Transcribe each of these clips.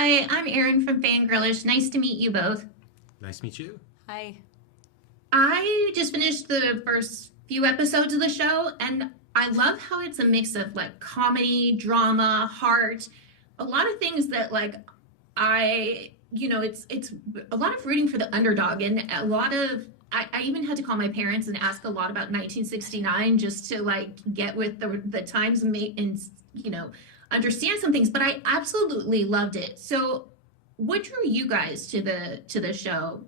Hi, I'm Erin from Fangirlish. Nice to meet you both. Nice to meet you. Hi. I just finished the first few episodes of the show, and I love how it's a mix of like comedy, drama, heart, a lot of things that it's a lot of rooting for the underdog, and a lot of I even had to call my parents and ask a lot about 1969 just to like get with the times and make and you know understand some things. But I absolutely loved it. So, what drew you guys to the show?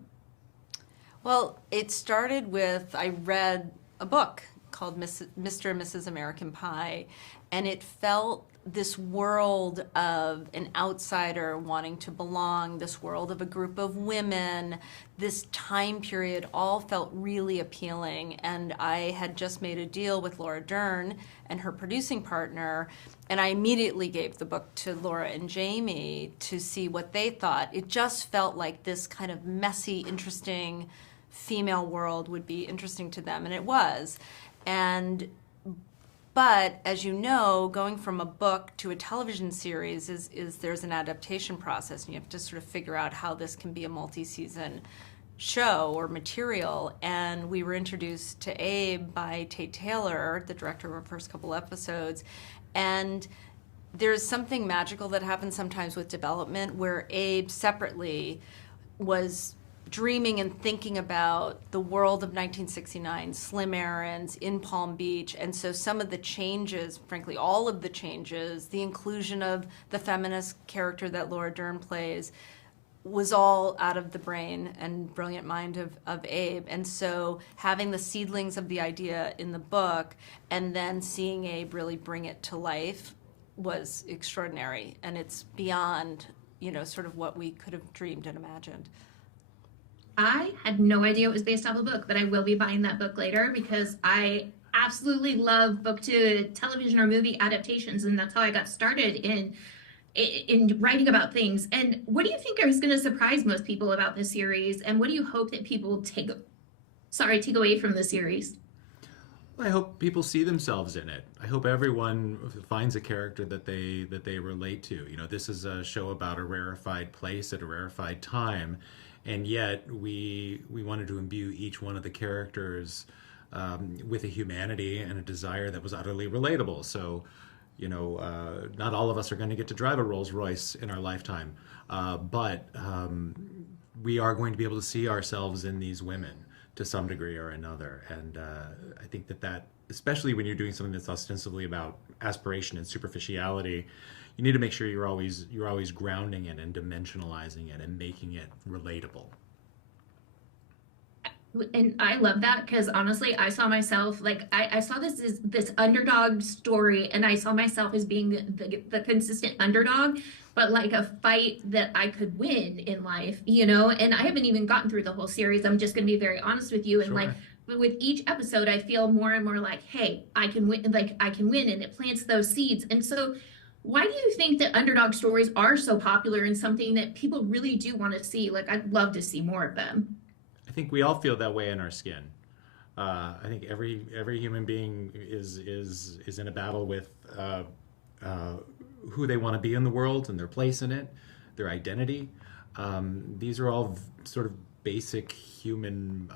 Well, it started with I read a book called Mr. and Mrs. American Pie, and it felt this world of an outsider wanting to belong, this world of a group of women, this time period all felt really appealing. And I had just made a deal with Laura Dern and her producing partner, and I immediately gave the book to Laura and Jamie to see what they thought. It just felt like this kind of messy, interesting female world would be interesting to them, and it was. And but as you know, going from a book to a television series is there's an adaptation process, and you have to sort of figure out how this can be a multi-season show or material. And we were introduced to Abe by Tate Taylor, the director of our first couple episodes, and there's something magical that happens sometimes with development where Abe separately was dreaming and thinking about the world of 1969, Slim Aarons in Palm Beach. And so some of the changes, frankly, all of the changes, the inclusion of the feminist character that Laura Dern plays, was all out of the brain and brilliant mind of Abe. And so having the seedlings of the idea in the book and then seeing Abe really bring it to life was extraordinary. And it's beyond, sort of what we could have dreamed and imagined. I had no idea it was based off a book, but I will be buying that book later because I absolutely love book to television or movie adaptations, and that's how I got started in writing about things. And what do you think is going to surprise most people about this series, and what do you hope that people take away from the series? I hope people see themselves in it. I hope everyone finds a character that they relate to. This is a show about a rarefied place at a rarefied time, and yet we wanted to imbue each one of the characters with a humanity and a desire that was utterly relatable. So, not all of us are going to get to drive a Rolls Royce in our lifetime, but we are going to be able to see ourselves in these women to some degree or another. And I think that, especially when you're doing something that's ostensibly about aspiration and superficiality, you need to make sure you're always grounding it and dimensionalizing it and making it relatable. And I love that because honestly, I saw myself like I saw this as this underdog story, and I saw myself as being the consistent underdog, but like a fight that I could win in life. And I haven't even gotten through the whole series. I'm just going to be very honest with you, and Sure. but with each episode, I feel more and more like, hey, I can win. Like I can win, and it plants those seeds. And so, why do you think that underdog stories are so popular and something that people really do want to see? Like I'd love to see more of them. I think we all feel that way in our skin. I think every human being is in a battle with who they want to be in the world and their place in it, their identity. These are all sort of basic human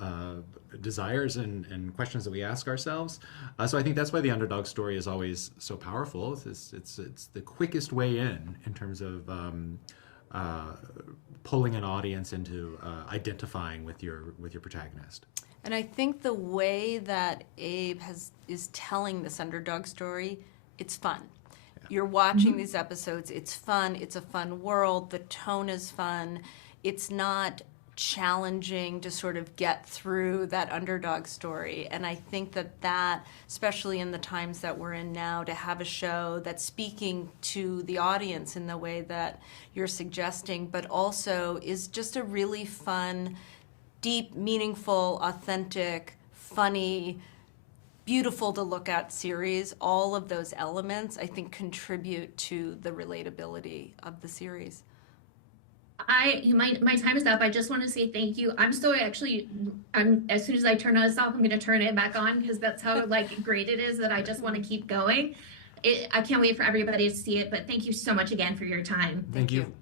desires and questions that we ask ourselves. So I think that's why the underdog story is always so powerful. It's the quickest way in terms of pulling an audience into identifying with your protagonist. And I think the way that Abe is telling this underdog story, it's fun. Yeah. You're watching these episodes, it's fun, it's a fun world, the tone is fun. It's not challenging to sort of get through that underdog story. And I think that, especially in the times that we're in now, to have a show that's speaking to the audience in the way that you're suggesting, but also is just a really fun, deep, meaningful, authentic, funny, beautiful to look at series. All of those elements, I think, contribute to the relatability of the series. My time is up. I just want to say thank you. I'm as soon as I turn this off, I'm going to turn it back on because that's how like great it is that I just want to keep going. I can't wait for everybody to see it, but thank you so much again for your time. Thank you.